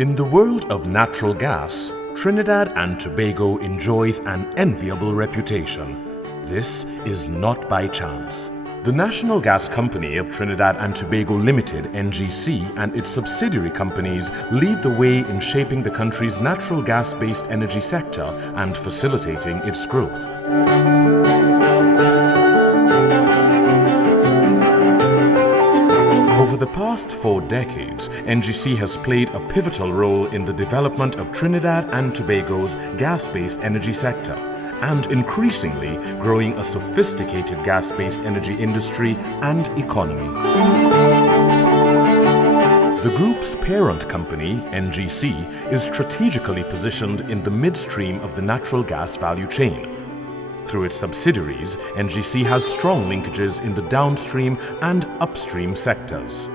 In the world of natural gas, Trinidad and Tobago enjoys an enviable reputation. This is not by chance. The National Gas Company of Trinidad and Tobago Limited, NGC, and its subsidiary companies lead the way in shaping the country's natural gas-based energy sector and facilitating its growth. Over the past 4 decades, NGC has played a pivotal role in the development of Trinidad and Tobago's gas-based energy sector, and increasingly growing a sophisticated gas-based energy industry and economy. The group's parent company, NGC, is strategically positioned in the midstream of the natural gas value chain. Through its subsidiaries, NGC has strong linkages in the downstream and upstream sectors.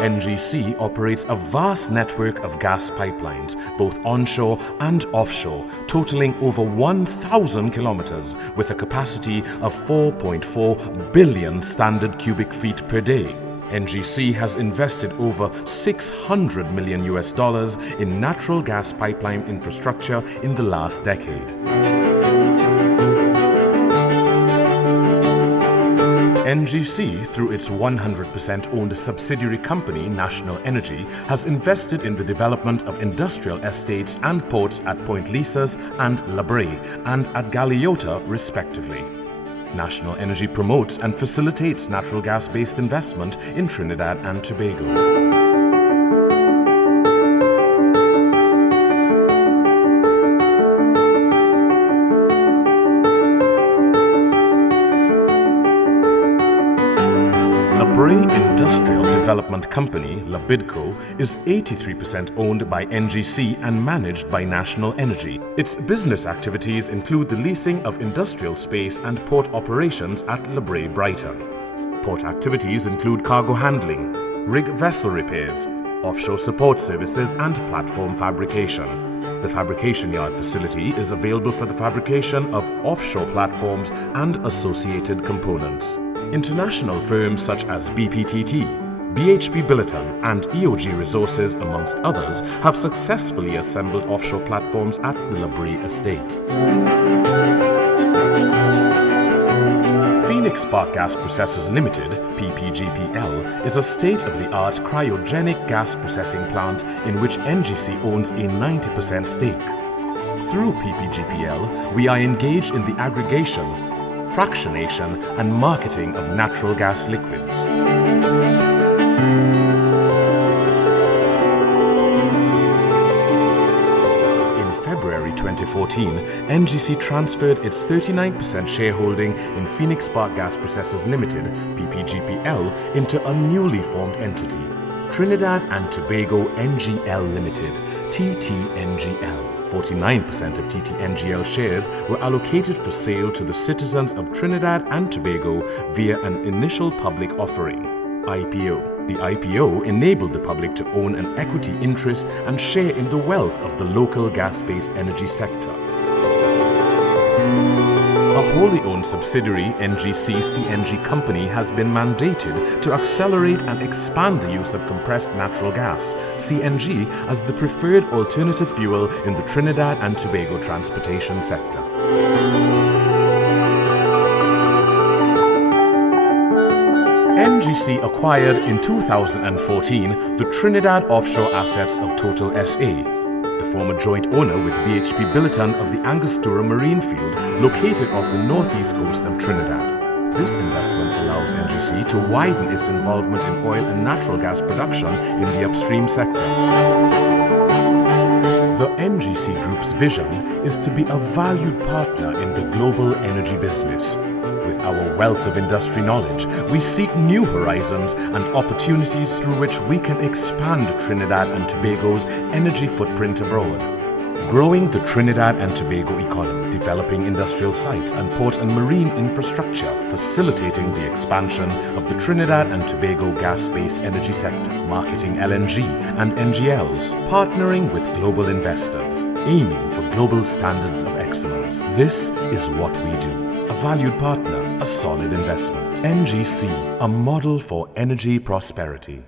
NGC operates a vast network of gas pipelines, both onshore and offshore, totaling over 1,000 kilometers with a capacity of 4.4 billion standard cubic feet per day. NGC has invested over $600 million in natural gas pipeline infrastructure in the last decade. NGC, through its 100% owned subsidiary company, National Energy, has invested in the development of industrial estates and ports at Point Lisas and La Brea and at Galeota, respectively. National Energy promotes and facilitates natural gas-based investment in Trinidad and Tobago. La Brea Industrial Development Company, LABIDCO, is 83% owned by NGC and managed by National Energy. Its business activities include the leasing of industrial space and port operations at La Brea Brighton. Port activities include cargo handling, rig vessel repairs, offshore support services and platform fabrication. The fabrication yard facility is available for the fabrication of offshore platforms and associated components. International firms such as BPTT, BHP Billiton and EOG Resources, amongst others, have successfully assembled offshore platforms at the La Brea estate. Phoenix Park Gas Processors Limited, PPGPL, is a state-of-the-art cryogenic gas processing plant in which NGC owns a 90% stake. Through PPGPL, we are engaged in the aggregation, fractionation and marketing of natural gas liquids. In February 2014, NGC transferred its 39% shareholding in Phoenix Park Gas Processors Limited, PPGPL, into a newly formed entity, Trinidad and Tobago NGL Limited, TTNGL. 49% of TTNGL shares were allocated for sale to the citizens of Trinidad and Tobago via an initial public offering, IPO. The IPO enabled the public to own an equity interest and share in the wealth of the local gas-based energy sector. A wholly owned subsidiary, NGC CNG Company, has been mandated to accelerate and expand the use of compressed natural gas, CNG, as the preferred alternative fuel in the Trinidad and Tobago transportation sector. NGC acquired in 2014 the Trinidad offshore assets of Total SA, the former joint owner with BHP Billiton of the Angostura Marine Field, located off the northeast coast of Trinidad. This investment allows NGC to widen its involvement in oil and natural gas production in the upstream sector. The NGC Group's vision is to be a valued partner in the global energy business. With our wealth of industry knowledge, we seek new horizons and opportunities through which we can expand Trinidad and Tobago's energy footprint abroad. growing the Trinidad and Tobago economy, developing industrial sites and port and marine infrastructure, facilitating the expansion of the Trinidad and Tobago gas-based energy sector, marketing LNG and NGLs, partnering with global investors, aiming for global standards of excellence. This is what we do. A valued partner, a solid investment. NGC, a model for energy prosperity.